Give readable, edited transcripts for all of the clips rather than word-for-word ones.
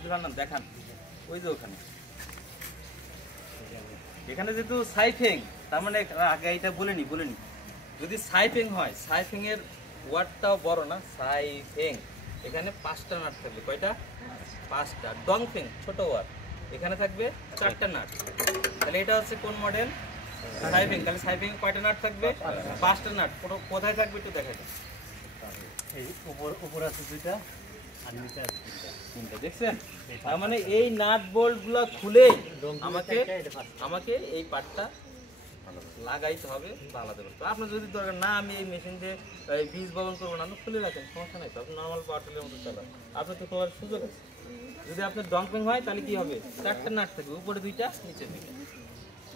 আব্দুল হান্নান দেখান, ওই যে ওখানে, এখানে যেহেতু সাইফেং, তার মানে আগে এটা বলিনি, যদি সাইফেং হয়, সাইফেং এর ওয়ার্ডটাও বড় না, সাইফেং, এখানে 5টা নাট থাকবে, কয়টা? 5টা। ডংফেং ছোট ওয়ার্ড, এখানে থাকবে 4টা নাট। তাহলে এটা হচ্ছে কোন মডেল? সাইফেং। তাহলে সাইফেং কয়টা নাট থাকবে? 5টা নাট। কোথায় থাকবে একটু দেখা যায়, এই উপর আছে 2টা আর নিচে আছে 3টা, দেখছেন? তার মানে এই নাট বোল্ট গুলো খুলে আমাকে এই পার্টটা লাগাইতে হবে বা আলাদা করতে হবে। আপনার যদি দরকার না, আমি এই মেশিন দিয়ে বীজ বপন করবো না, আপনি খুলে রাখেন, সমস্যা নাই তো, আপনি নর্মাল পাওয়ার টিলারের মতো চালান, আপনার তো খোলার সুযোগ আছে। যদি আপনার ডম্পিং হয় তাহলে কি হবে? 4টা নাট থাকবে, উপরে 2টা, নিচে 2টা,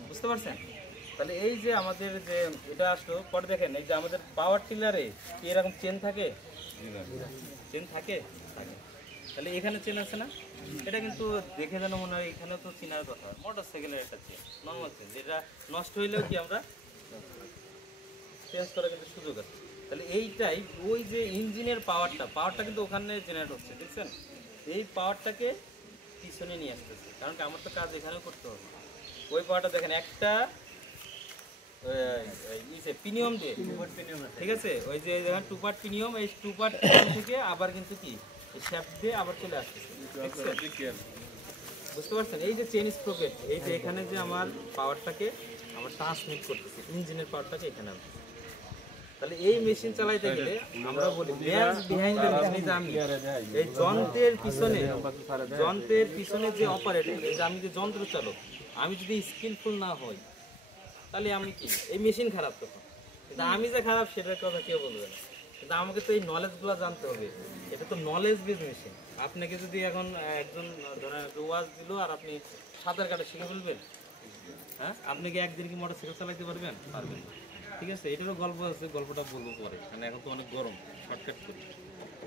বুঝতে পারছেন? তাহলে এই যে আমাদের যে এটা আসলো, পরে দেখেন এই যে আমাদের পাওয়ার টিলারে কি এরকম চেন থাকে? চেন থাকে? থাকে। তাহলে এখানে চেন আছে না? এটা কিন্তু দেখে যেন মনে হয় এখানেও তো চেনার কথা। মোটর সাইকেলের একটা চেন, নর্মাল চেন, যেটা নষ্ট হইলেও কি আমরা চেঞ্জ করার কিন্তু সুযোগ আছে। তাহলে এইটাই ওই যে ইঞ্জিনের পাওয়ারটা কিন্তু ওখানে জেনারেট হচ্ছে, দেখছেন? এই পাওয়ারটাকে পিছনে নিয়ে আসতেছে, কারণ কি আমার তো কাজ এখানেও করতে হবে। ওই পাওয়ারটা দেখেন একটা পিনিয়ম দিয়ে, ঠিক আছে, ওই যে দেখেন 2 পার্ট পিনিয়ম, এই 2 পার্ট থেকে আবার কিন্তু কি শ্যাফট দিয়ে আবার চলে আসতেছে, বুঝতে পারছেন? এই যে চেন স্প্রকেট, এই যে এখানে যে আমার পাওয়ারটাকে আমার ট্রান্সমিট করতেছে, ইঞ্জিনের পাওয়ারটাকে এখানে আনতেছে। তাহলে এই মেশিন চালাইতে গেলে আমরা বলি ম্যানস বিহাইন্ড দ্য মেশিন, আমি এই যন্ত্রের পিছনে যে অপারেটর, এই যে আমি যে যন্ত্র চালক, আমি যদি স্কিলফুল না হই তাহলে আমি কি, এই মেশিন খারাপ তখন, কিন্তু আমি যে খারাপ সেটার কথা কেউ বলবে না। কিন্তু আমাকে তো এই নলেজগুলো জানতে হবে, এটা তো নলেজ বেস মেশিন। আপনাকে যদি এখন একজন ধরেন ওয়াজ দিল আর আপনি সাঁতার কাটা শিখে ফেলবেন, হ্যাঁ, আপনি কি একদিন কি মোটর সাইকেল চালাতে পারবেন? পারবেন না, ঠিক আছে? এটারও গল্প আছে, গল্পটা বলবো পরে, কারণ এখন তো অনেক গরম, শর্টকাট করি।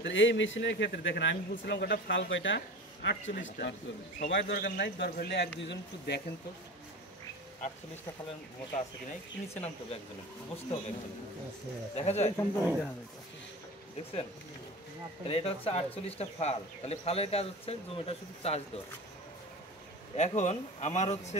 তো এই মেশিনের ক্ষেত্রে দেখেন, আমি বলছিলাম কটা ফাল, কয়টা? 48টা। সবাই দরকার নাই, দরকার হলে 1-2 জন একটু দেখেন তো 48টা ফালের মতো আছে কিনা, একটু নিচে নামতে হবে, একজনে বসতে হবে, একজন দেখা যায়, দেখছেন? তাহলে এটা হচ্ছে 48টা ফাল। তাহলে ফালের কাজ হচ্ছে জমিটা শুধু চাষ দেওয়া। এখন আমার হচ্ছে